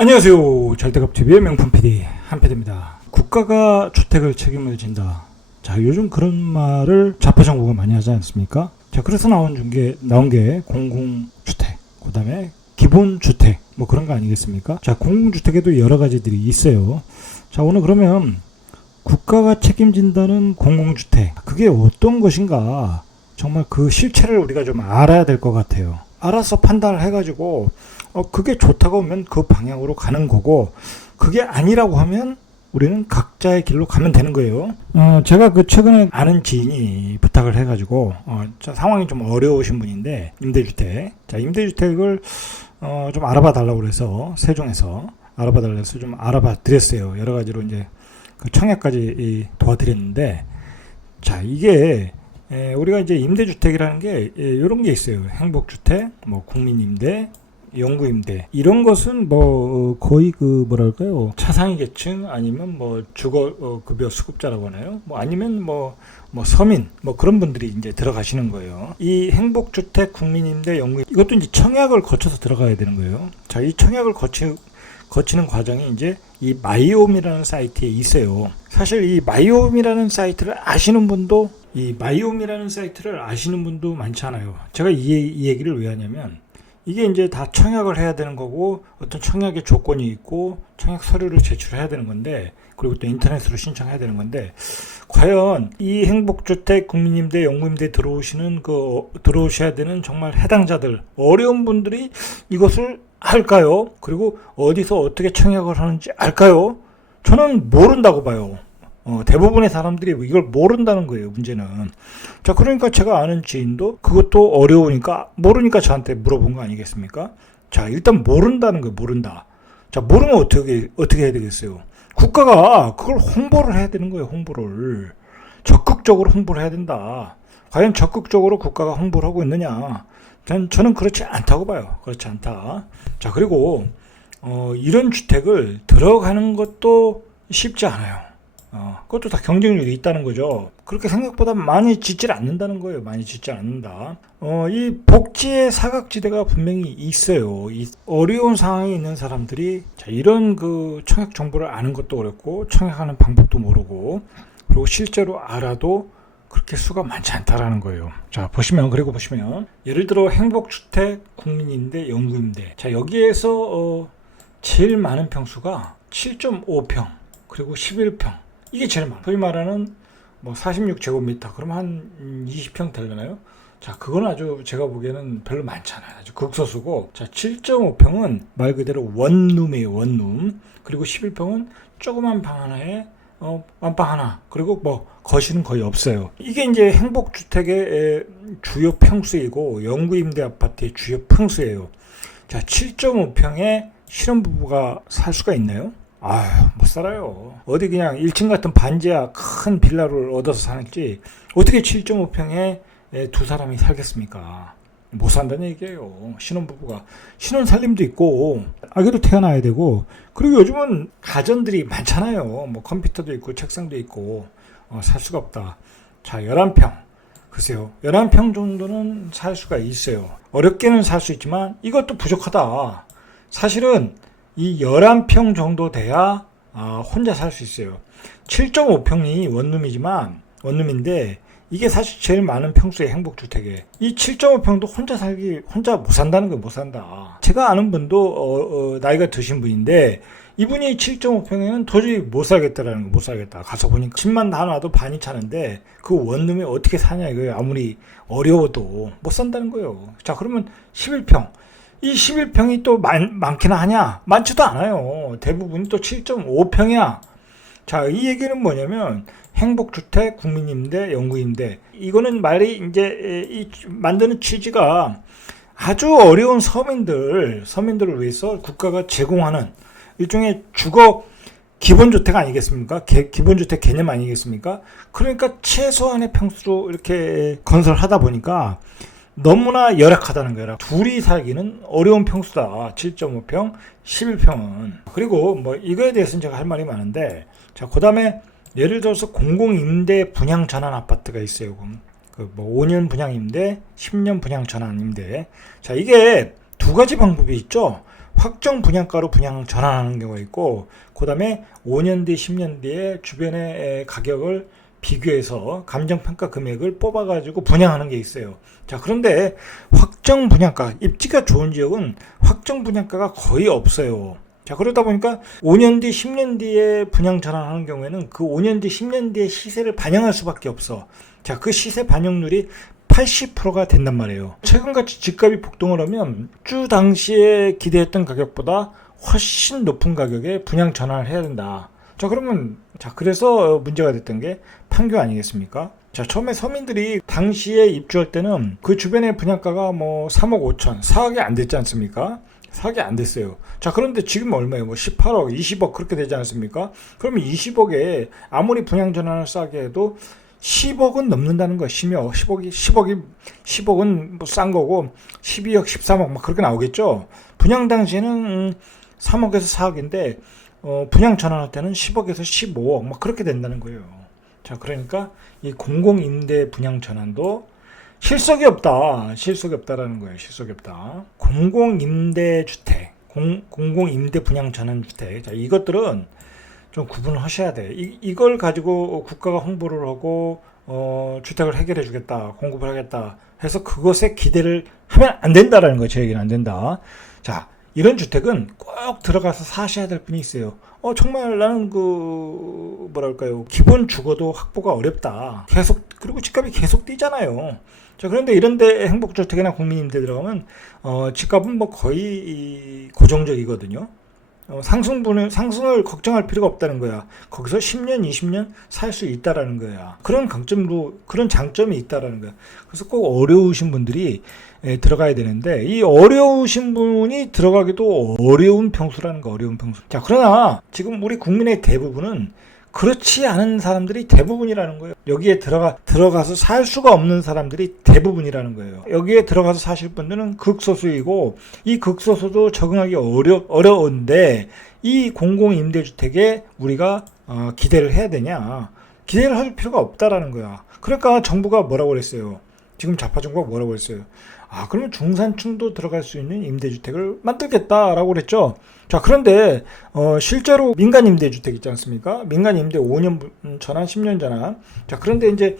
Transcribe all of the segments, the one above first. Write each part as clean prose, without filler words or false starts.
안녕하세요. 잘돼갑TV의 명품 PD 한PD입니다. 국가가 주택을 책임을 진다. 자, 요즘 그런 말을 좌파 정부가 많이 하지 않습니까? 자, 그래서 나온 게 공공주택, 그 다음에 기본주택, 뭐 그런 거 아니겠습니까? 자, 공공주택에도 여러 가지들이 있어요. 자, 오늘 그러면 국가가 책임진다는 공공주택, 그게 어떤 것인가? 정말 그 실체를 우리가 좀 알아야 될 것 같아요. 알아서 판단을 해가지고 그게 좋다고 하면 그 방향으로 가는 거고, 그게 아니라고 하면 우리는 각자의 길로 가면 되는 거예요. 제가 최근에 아는 지인이 부탁을 해가지고 상황이 좀 어려우신 분인데, 임대주택, 자, 임대주택을 좀 알아봐 달라고 그래서 세종에서 알아봐 달라고 해서 좀 알아봐 드렸어요. 여러 가지로 이제 그 청약까지 도와드렸는데, 자, 이게 우리가 이제 임대주택이라는 게 이런 게 있어요. 행복주택, 뭐 국민임대, 영구임대, 이런 것은 뭐 거의 그 뭐랄까요, 차상위 계층 아니면 뭐 주거 급여 수급자라고 하나요? 뭐 아니면 뭐 서민, 뭐 그런 분들이 이제 들어가시는 거예요. 이 행복주택, 국민임대, 영구, 이것도 이제 청약을 거쳐서 들어가야 되는 거예요. 자, 이 청약을 거치는 과정이 이제 이 마이홈이라는 사이트에 있어요. 사실 이 마이홈이라는 사이트를 아시는 분도 많지 않아요. 제가 이 얘기를 왜 하냐면, 이게 이제 다 청약을 해야 되는 거고, 어떤 청약의 조건이 있고, 청약 서류를 제출해야 되는 건데, 그리고 또 인터넷으로 신청해야 되는 건데, 과연 이 행복주택, 국민임대, 영구임대 들어오셔야 되는 정말 해당자들, 어려운 분들이 이것을 할까요? 그리고 어디서 어떻게 청약을 하는지 알까요? 저는 모른다고 봐요. 대부분의 사람들이 이걸 모른다는 거예요, 문제는. 자, 그러니까 제가 아는 지인도 그것도 어려우니까, 모르니까 저한테 물어본 거 아니겠습니까? 자, 일단 모른다는 거예요, 모른다. 자, 모르면 어떻게 해야 되겠어요? 국가가 그걸 홍보를 해야 되는 거예요, 홍보를. 적극적으로 홍보를 해야 된다. 과연 적극적으로 국가가 홍보를 하고 있느냐? 저는 그렇지 않다고 봐요. 그렇지 않다. 자, 그리고 이런 주택을 들어가는 것도 쉽지 않아요. 그것도 다 경쟁률이 있다는 거죠. 그렇게 생각보다 많이 짓질 않는다는 거예요. 많이 짓지 않는다. 이 복지의 사각지대가 분명히 있어요. 이 어려운 상황에 있는 사람들이, 자, 이런 그 청약 정보를 아는 것도 어렵고, 청약하는 방법도 모르고, 그리고 실제로 알아도 그렇게 수가 많지 않다라는 거예요. 자, 보시면 예를 들어 행복주택, 국민임대, 영구임대. 자, 여기에서 제일 많은 평수가 7.5평, 그리고 11평. 이게 제일 많아요. 소위 말하는 뭐 46제곱미터, 그럼 한 20평 되려나요? 자, 그건 아주 제가 보기에는 별로 많지 않아요. 아주 극소수고, 자, 7.5평은 말 그대로 원룸이에요, 원룸. 그리고 11평은 조그만 방 하나에 안방 하나, 그리고 뭐 거실은 거의 없어요. 이게 이제 행복주택의 주요 평수이고, 영구임대 아파트의 주요 평수예요. 자, 7.5평에 신혼부부가 살 수가 있나요? 못 살아요. 어디 그냥 1층 같은 반지하 큰 빌라를 얻어서 사는지, 어떻게 7.5평에 두 사람이 살겠습니까? 못 산다는 얘기예요. 신혼부부가. 신혼살림도 있고, 아기도 태어나야 되고, 그리고 요즘은 가전들이 많잖아요. 뭐 컴퓨터도 있고, 책상도 있고, 살 수가 없다. 자, 11평. 글쎄요. 11평 정도는 살 수가 있어요. 어렵게는 살 수 있지만, 이것도 부족하다. 사실은 이 11평 정도 돼야 혼자 살 수 있어요. 7.5평이 원룸인데, 이게 사실 제일 많은 평수의 행복주택에, 이 7.5평도 혼자 못 산다는 거예요. 못 산다. 제가 아는 분도 나이가 드신 분인데, 이분이 7.5평에는 도저히 못 살겠다라는 거, 못 살겠다. 가서 보니까 집만 다 놔도 반이 차는데 그 원룸에 어떻게 사냐 이거예요. 아무리 어려워도 못 산다는 거예요. 자, 그러면 11평. 이 11평이 또 많기나 하냐? 많지도 않아요. 대부분이 또 7.5평이야. 자, 이 얘기는 뭐냐면, 행복주택, 국민임대, 영구임대. 이거는 말이 이제 만드는 취지가, 아주 어려운 서민들을 위해서 국가가 제공하는 일종의 주거 기본주택 아니겠습니까? 기본주택 개념 아니겠습니까? 그러니까 최소한의 평수로 이렇게 건설하다 보니까 너무나 열악하다는 거예요. 둘이 살기는 어려운 평수다. 7.5평, 11평은. 그리고 뭐 이거에 대해서는 제가 할 말이 많은데, 자, 그 다음에 예를 들어서 공공임대 분양 전환 아파트가 있어요. 뭐 5년 분양 임대, 10년 분양 전환 임대. 자, 이게 두 가지 방법이 있죠. 확정 분양가로 분양 전환하는 경우가 있고, 그 다음에 5년 뒤, 10년 뒤에 주변의 가격을 비교해서 감정평가 금액을 뽑아가지고 분양하는 게 있어요. 자, 그런데 확정 분양가, 입지가 좋은 지역은 확정 분양가가 거의 없어요. 자, 그러다 보니까 5년 뒤, 10년 뒤에 분양 전환하는 경우에는 그 5년 뒤, 10년 뒤의 시세를 반영할 수밖에 없어. 자, 그 시세 반영률이 80%가 된단 말이에요. 최근같이 집값이 폭등을 하면 주 당시에 기대했던 가격보다 훨씬 높은 가격에 분양 전환을 해야 된다. 자, 그러면 그래서 문제가 됐던 게 판교 아니겠습니까? 자, 처음에 서민들이 당시에 입주할 때는 그 주변의 분양가가 뭐 3억 5천, 4억이 안 됐지 않습니까? 4억이 안 됐어요. 자, 그런데 지금 얼마예요? 뭐 18억, 20억 그렇게 되지 않습니까? 그러면 20억에 아무리 분양 전환을 싸게 해도 10억은 넘는다는 거야. 10억은 뭐 싼 거고 12억, 13억 막 그렇게 나오겠죠. 분양 당시에는 3억에서 4억인데 분양 전환할 때는 10억에서 15억 막 그렇게 된다는 거예요. 자, 그러니까 이 공공임대 분양 전환도 실속이 없다라는 거예요. 실속이 없다. 공공임대주택, 공공임대 분양 전환 주택. 자, 이것들은 좀 구분을 하셔야 돼. 이걸 가지고 국가가 홍보를 하고 주택을 해결해 주겠다, 공급을 하겠다 해서 그것에 기대를 하면 안 된다라는 거예요. 제 얘기는 안 된다. 자, 이런 주택은 꼭 들어가서 사셔야 될 분이 있어요. 정말 나는 뭐랄까요, 기본 주거도 확보가 어렵다. 그리고 집값이 계속 뛰잖아요. 자, 그런데 이런데 행복주택이나 국민임대 들어가면 집값은 뭐 거의 고정적이거든요. 상승을 걱정할 필요가 없다는 거야. 거기서 10년, 20년 살 수 있다라는 거야. 그런 장점이 있다라는 거야. 그래서 꼭 어려우신 분들이 들어가야 되는데, 이 어려우신 분이 들어가기도 어려운 평수라는 거, 어려운 평수. 자, 그러나 지금 우리 국민의 대부분은 그렇지 않은 사람들이 대부분이라는 거예요. 여기에 들어가서 살 수가 없는 사람들이 대부분이라는 거예요. 여기에 들어가서 사실 분들은 극소수이고, 이 극소수도 적응하기 어려운데, 이 공공임대주택에 우리가 기대를 해야 되냐? 기대를 할 필요가 없다라는 거야. 그러니까 정부가 뭐라고 그랬어요? 지금 좌파 정부가 뭐라고 그랬어요? 그러면 중산층도 들어갈 수 있는 임대주택을 만들겠다라고 그랬죠. 자, 그런데 실제로 민간 임대주택 있지 않습니까? 민간 임대 5년 전환, 10년 전환. 자, 그런데 이제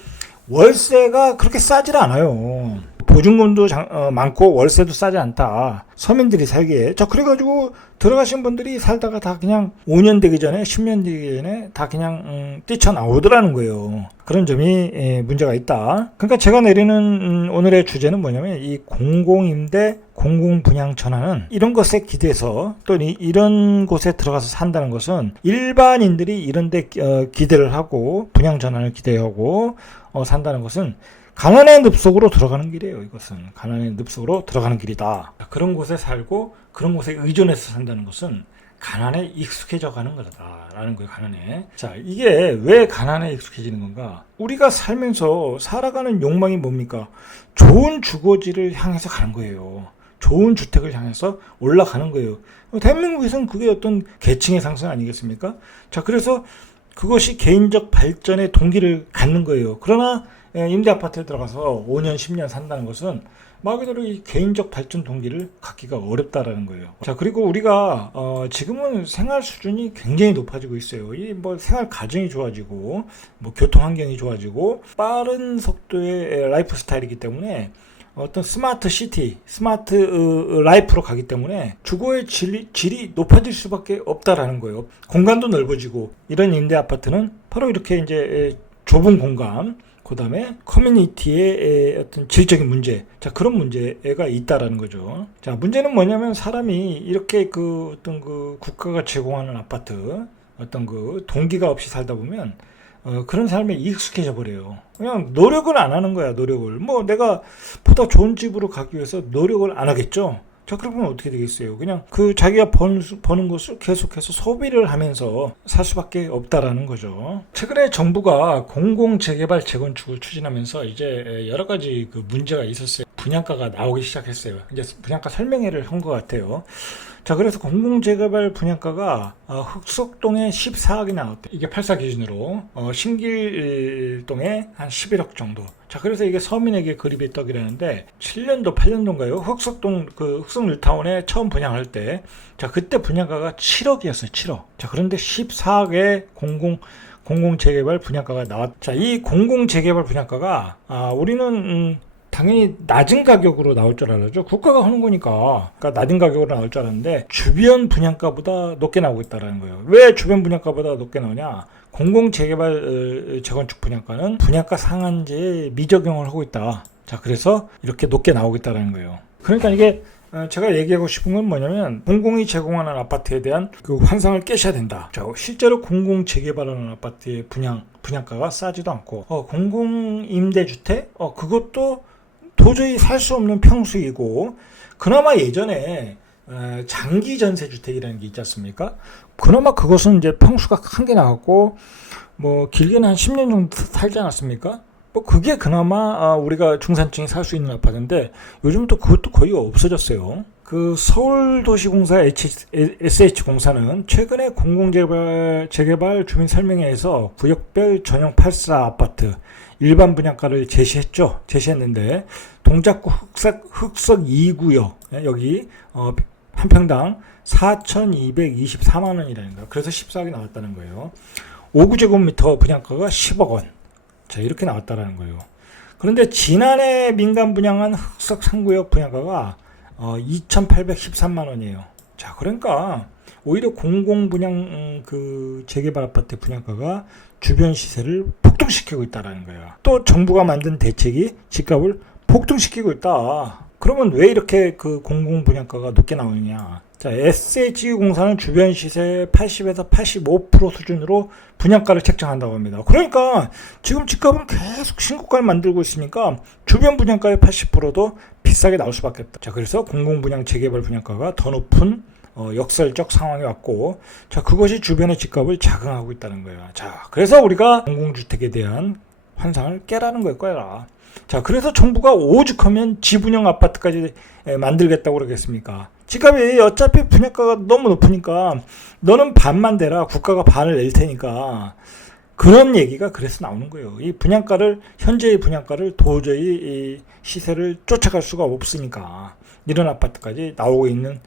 월세가 그렇게 싸질 않아요. 보증금도 많고 월세도 싸지 않다. 서민들이 살기에. 자, 그래가지고 들어가신 분들이 살다가 다 그냥 5년 되기 전에, 10년 되기 전에 다 그냥 뛰쳐나오더라는 거예요. 그런 점이 문제가 있다. 그러니까 제가 내리는 오늘의 주제는 뭐냐면, 이 공공임대, 공공분양 전환은 이런 것에 기대서, 또 이런 곳에 들어가서 산다는 것은 일반인들이 이런 데 기대를 하고 분양 전환을 기대하고 산다는 것은 가난의 늪속으로 들어가는 길이에요. 이것은 가난의 늪속으로 들어가는 길이다. 그런 곳에 살고 그런 곳에 의존해서 산다는 것은 가난에 익숙해져 가는 거다라는 거예요. 가난에. 자, 이게 왜 가난에 익숙해지는 건가? 우리가 살면서 살아가는 욕망이 뭡니까? 좋은 주거지를 향해서 가는 거예요. 좋은 주택을 향해서 올라가는 거예요. 대한민국에서는 그게 어떤 계층의 상승 아니겠습니까? 자, 그래서 그것이 개인적 발전의 동기를 갖는 거예요. 그러나 임대 아파트에 들어가서 5년, 10년 산다는 것은 말 그대로 이 개인적 발전 동기를 갖기가 어렵다라는 거예요. 자, 그리고 우리가 지금은 생활 수준이 굉장히 높아지고 있어요. 이 뭐 생활 가정이 좋아지고, 뭐 교통 환경이 좋아지고, 빠른 속도의 라이프 스타일이기 때문에 어떤 스마트 시티, 스마트 라이프로 가기 때문에 주거의 질이 높아질 수밖에 없다라는 거예요. 공간도 넓어지고, 이런 임대 아파트는 바로 이렇게 이제 좁은 공간, 그 다음에 커뮤니티의 어떤 질적인 문제, 자, 그런 문제가 있다라는 거죠. 자, 문제는 뭐냐면 사람이 이렇게 어떤 국가가 제공하는 아파트, 어떤 동기가 없이 살다 보면 그런 삶에 익숙해져 버려요. 그냥 노력을 안 하는 거야, 노력을. 뭐 내가 보다 좋은 집으로 가기 위해서 노력을 안 하겠죠. 자, 그러면 어떻게 되겠어요? 그냥 자기가 버는 것을 계속해서 소비를 하면서 살 수밖에 없다라는 거죠. 최근에 정부가 공공재개발 재건축을 추진하면서 이제 여러 가지 문제가 있었어요. 분양가가 나오기 시작했어요. 이제 분양가 설명회를 한 것 같아요. 자, 그래서 공공재개발 분양가가 흑석동에 14억이 나왔대. 이게 8사 기준으로 신길동에 한 11억 정도. 자, 그래서 이게 서민에게 그립의 떡이라는데 7년도 8년도인가요? 흑석동 그 흑석 뉴타운에 처음 분양할 때, 자, 그때 분양가가 7억이었어요. 7억. 자, 그런데 14억의 공공재개발 분양가가 나왔. 자, 이 공공재개발 분양가가 우리는 당연히 낮은 가격으로 나올 줄 알았죠. 국가가 하는 거니까. 그러니까 낮은 가격으로 나올 줄 알았는데 주변 분양가보다 높게 나오고 있다는 거예요. 왜 주변 분양가보다 높게 나오냐? 공공재개발 재건축 분양가는 분양가 상한제에 미적용을 하고 있다. 자, 그래서 이렇게 높게 나오고 있다는 거예요. 그러니까 이게 제가 얘기하고 싶은 건 뭐냐면 공공이 제공하는 아파트에 대한 그 환상을 깨셔야 된다. 자, 실제로 공공 재개발하는 아파트의 분양가가 싸지도 않고 공공임대주택 그것도 도저히 살 수 없는 평수이고, 그나마 예전에 장기 전세주택이라는 게 있지 않습니까? 그나마 그것은 이제 평수가 큰 게 나왔고 뭐 길게는 한 10년 정도 살지 않았습니까? 뭐 그게 그나마 우리가 중산층이 살 수 있는 아파트인데 요즘 또 그것도 거의 없어졌어요. 그 서울도시공사 SH공사는 최근에 공공재개발 주민설명회에서 구역별 전용 8사 아파트 일반 분양가를 제시했는데 동작구 흑석 2구역 여기 한 평당 4,224만 원이라는 거예요. 그래서 14억이 나왔다는 거예요. 5구제곱미터 분양가가 10억 원. 자, 이렇게 나왔다라는 거예요. 그런데 지난해 민간 분양한 흑석 3구역 분양가가 2,813만 원이에요. 자, 그러니까 오히려 공공 분양 그 재개발 아파트 분양가가 주변 시세를 폭등시키고 있다라는 거예요. 또 정부가 만든 대책이 집값을 폭등시키고 있다. 그러면 왜 이렇게 그 공공 분양가가 높게 나오느냐? 자, SH공사는 주변 시세 80에서 85% 수준으로 분양가를 책정한다고 합니다. 그러니까 지금 집값은 계속 신고가를 만들고 있으니까 주변 분양가의 80%도 비싸게 나올 수밖에 없다. 자, 그래서 공공 분양 재개발 분양가가 더 높은 역설적 상황이 왔고, 자, 그것이 주변의 집값을 자극하고 있다는 거예요. 자, 그래서 우리가 공공주택에 대한 환상을 깨라는 거예요. 깨라. 자, 그래서 정부가 오죽하면 지분형 아파트까지 만들겠다고 그러겠습니까? 집값이 어차피 분양가가 너무 높으니까 너는 반만 대라, 국가가 반을 낼 테니까. 그런 얘기가 그래서 나오는 거예요. 이 분양가를, 현재의 분양가를 도저히 이 시세를 쫓아갈 수가 없으니까 이런 아파트까지 나오고 있는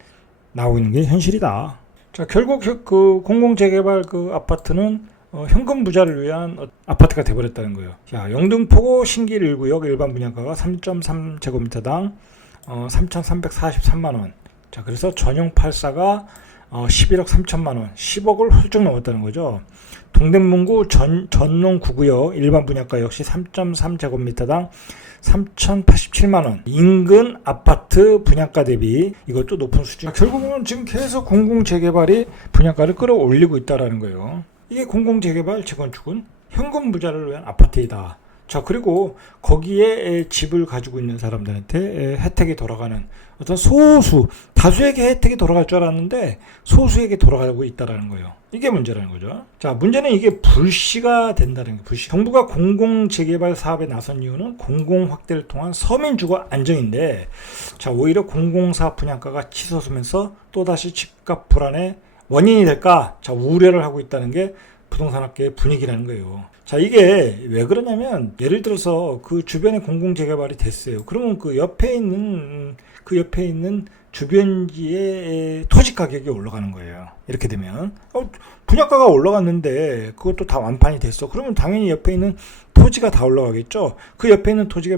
게 현실이다. 자, 결국 그 공공재개발 그 아파트는 현금 부자를 위한 아파트가 돼버렸다는 거예요. 자, 영등포구 신길 1구역 일반 분양가가 3.3제곱미터당 3,343만 원. 자, 그래서 전용 8사가 11억 3천만 원, 10억을 훌쩍 넘었다는 거죠. 동대문구 전농 9구역 일반 분양가 역시 3.3제곱미터당 3,087만 원. 인근 아파트 분양가 대비 이것도 높은 수준. 결국은 지금 계속 공공재개발이 분양가를 끌어올리고 있다라는 거예요. 이게 공공재개발 재건축은 현금 부자를 위한 아파트이다. 자, 그리고 거기에 집을 가지고 있는 사람들한테 혜택이 돌아가는 어떤 다수에게 혜택이 돌아갈 줄 알았는데 소수에게 돌아가고 있다라는 거예요. 이게 문제라는 거죠. 자, 문제는 이게 불시가 된다는 게 불시. 정부가 공공재개발 사업에 나선 이유는 공공 확대를 통한 서민 주거 안정인데, 자, 오히려 공공사업 분양가가 치솟으면서 또다시 집값 불안의 원인이 될까? 자, 우려를 하고 있다는 게 부동산업계의 분위기라는 거예요. 자, 이게 왜 그러냐면 예를 들어서 그 주변에 공공재개발이 됐어요. 그러면 그 옆에 있는 주변지의 토지 가격이 올라가는 거예요. 이렇게 되면 분양가가 올라갔는데 그것도 다 완판이 됐어. 그러면 당연히 옆에 있는 토지가 다 올라가겠죠. 그 옆에 있는 토지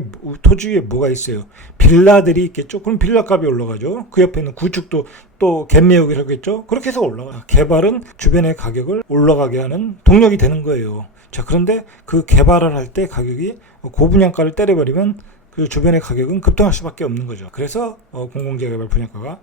위에 뭐가 있어요? 빌라들이 있겠죠. 그럼 빌라값이 올라가죠. 그 옆에 있는 구축도 또 갭매우기를 하겠죠. 그렇게 해서 올라가. 개발은 주변의 가격을 올라가게 하는 동력이 되는 거예요. 자, 그런데 그 개발을 할 때 가격이 고분양가를 때려버리면 그 주변의 가격은 급등할 수밖에 없는 거죠. 그래서 공공재개발 분양가가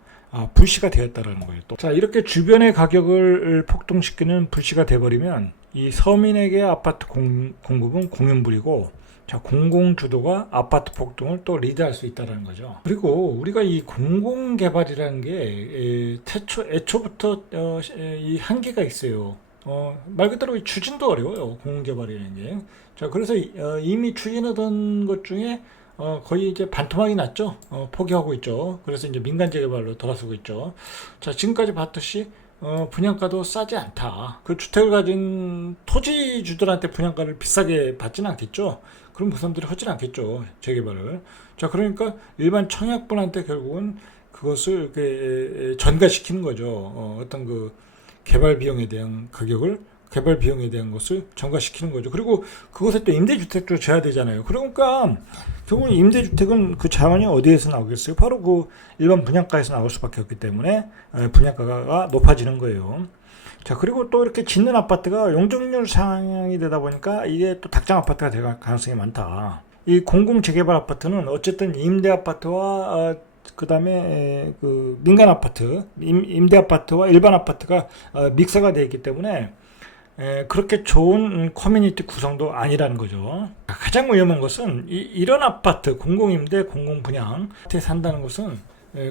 불시가 되었다라는 거예요. 또. 자, 이렇게 주변의 가격을 폭등시키는 불시가 돼버리면 이 서민에게 아파트 공급은 공연불이고, 자, 공공주도가 아파트 폭등을 또 리드할 수 있다는 거죠. 그리고 우리가 이 공공개발이라는 게 애초부터 이 한계가 있어요. 말 그대로 추진도 어려워요. 공공개발이라는 게. 자, 그래서 이미 추진하던 것 중에 거의 이제 반토막이 났죠. 포기하고 있죠. 그래서 이제 민간 재개발로 돌아서고 있죠. 자, 지금까지 봤듯이 분양가도 싸지 않다. 그 주택을 가진 토지주들한테 분양가를 비싸게 받지는 않겠죠. 그럼 그 사람들이 하진 않겠죠. 재개발을. 자, 그러니까 일반 청약분한테 결국은 그것을 이렇게 전가시키는 거죠. 어떤 그 개발 비용에 대한 가격을 개발 비용에 대한 것을 전가시키는 거죠. 그리고 그것에 또 임대주택도 줘야 되잖아요. 그러니까 결국은 임대주택은 그 자원이 어디에서 나오겠어요? 바로 그 일반 분양가에서 나올 수밖에 없기 때문에 분양가가 높아지는 거예요. 자, 그리고 또 이렇게 짓는 아파트가 용적률 상향이 되다 보니까 이게 또 닭장 아파트가 될 가능성이 많다. 이 공공 재개발 아파트는 어쨌든 임대 아파트와 그다음에 그 민간 아파트, 임대 아파트와 일반 아파트가 믹서가 되어 있기 때문에 그렇게 좋은 커뮤니티 구성도 아니라는 거죠. 가장 위험한 것은 이런 아파트, 공공임대, 공공분양에 산다는 것은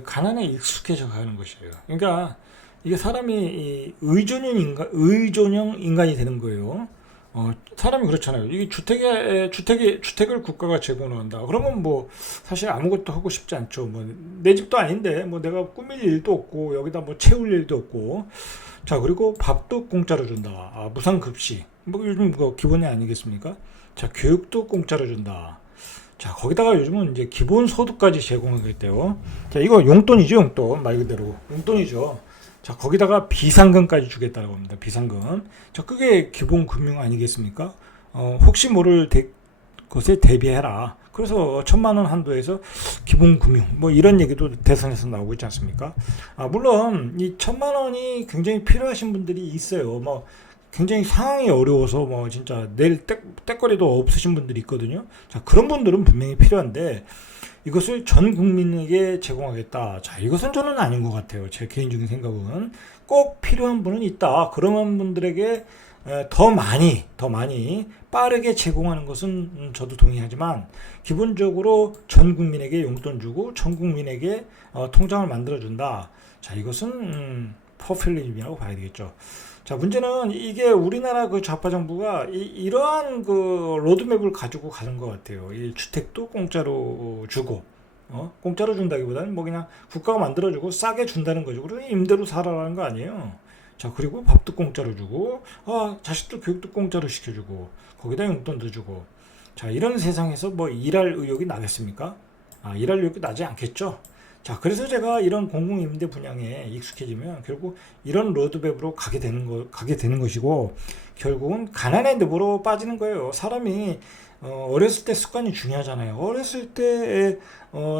가난에 익숙해져 가는 것이에요. 그러니까 이게 사람이 의존형 인간이 되는 거예요. 사람이 그렇잖아요. 이게 주택을 국가가 제공을 한다. 그러면 뭐, 사실 아무것도 하고 싶지 않죠. 뭐, 내 집도 아닌데, 뭐, 내가 꾸밀 일도 없고, 여기다 뭐, 채울 일도 없고. 자, 그리고 밥도 공짜로 준다. 무상급식. 뭐, 요즘 그거 기본이 아니겠습니까? 자, 교육도 공짜로 준다. 자, 거기다가 요즘은 이제 기본소득까지 제공하겠대요. 자, 이거 용돈이죠, 용돈. 말 그대로. 용돈이죠. 자, 거기다가 비상금까지 주겠다고 합니다. 비상금. 자, 그게 기본금융 아니겠습니까? 혹시 모를 것에 대비해라. 그래서 1,000만 원 한도에서 기본금융 뭐 이런 얘기도 대선에서 나오고 있지 않습니까? 물론 이 1,000만 원이 굉장히 필요하신 분들이 있어요. 뭐 굉장히 상황이 어려워서 뭐 진짜 내일 떼거리도 없으신 분들이 있거든요. 자, 그런 분들은 분명히 필요한데 이것을 전 국민에게 제공하겠다. 자, 이것은 저는 아닌 것 같아요. 제 개인적인 생각은 꼭 필요한 분은 있다. 그런 분들에게 더 많이 빠르게 제공하는 것은 저도 동의하지만 기본적으로 전 국민에게 용돈 주고 전 국민에게 통장을 만들어 준다. 자, 이것은 포퓰리즘이라고 봐야 되겠죠. 자, 문제는 이게 우리나라 그 좌파 정부가 이러한 그 로드맵을 가지고 가는 것 같아요. 이 주택도 공짜로 주고, 공짜로 준다기보다는 뭐 그냥 국가가 만들어주고 싸게 준다는 거죠. 그리고 임대로 살아라는 거 아니에요. 자, 그리고 밥도 공짜로 주고, 자식도 교육도 공짜로 시켜주고, 거기다 용돈도 주고. 자, 이런 세상에서 뭐 일할 의욕이 나겠습니까? 일할 의욕이 나지 않겠죠. 자, 그래서 제가 이런 공공임대 분양에 익숙해지면 결국 이런 로드맵으로 가게 되는 것이고, 결국은 가난의 늪으로 빠지는 거예요. 사람이 어렸을 때 습관이 중요하잖아요. 어렸을 때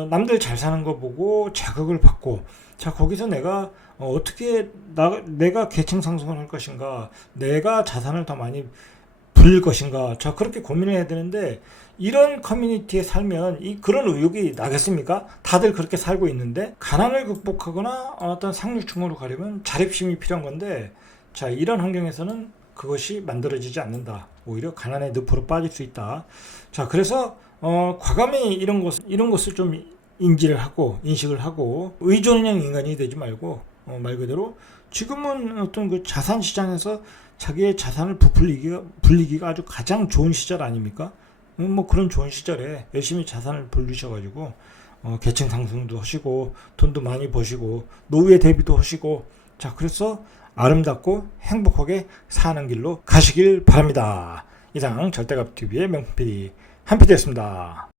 남들 잘 사는 거 보고 자극을 받고, 자, 거기서 내가 어떻게 내가 계층 상승을 할 것인가, 내가 자산을 더 많이 불릴 것인가, 자, 그렇게 고민을 해야 되는데 이런 커뮤니티에 살면 그런 의욕이 나겠습니까? 다들 그렇게 살고 있는데. 가난을 극복하거나 어떤 상류층으로 가려면 자립심이 필요한 건데, 자, 이런 환경에서는 그것이 만들어지지 않는다. 오히려 가난의 늪으로 빠질 수 있다. 자, 그래서 과감히 이런 것을 좀 인식을 하고 의존형 인간이 되지 말고 말 그대로 지금은 어떤 그 자산 시장에서 자기의 자산을 불리기가 아주 가장 좋은 시절 아닙니까? 뭐 그런 좋은 시절에 열심히 자산을 불리셔가지고 계층 상승도 하시고 돈도 많이 버시고 노후의 대비도 하시고, 자, 그래서 아름답고 행복하게 사는 길로 가시길 바랍니다. 이상 절대값TV의 명품 PD 한PD였습니다.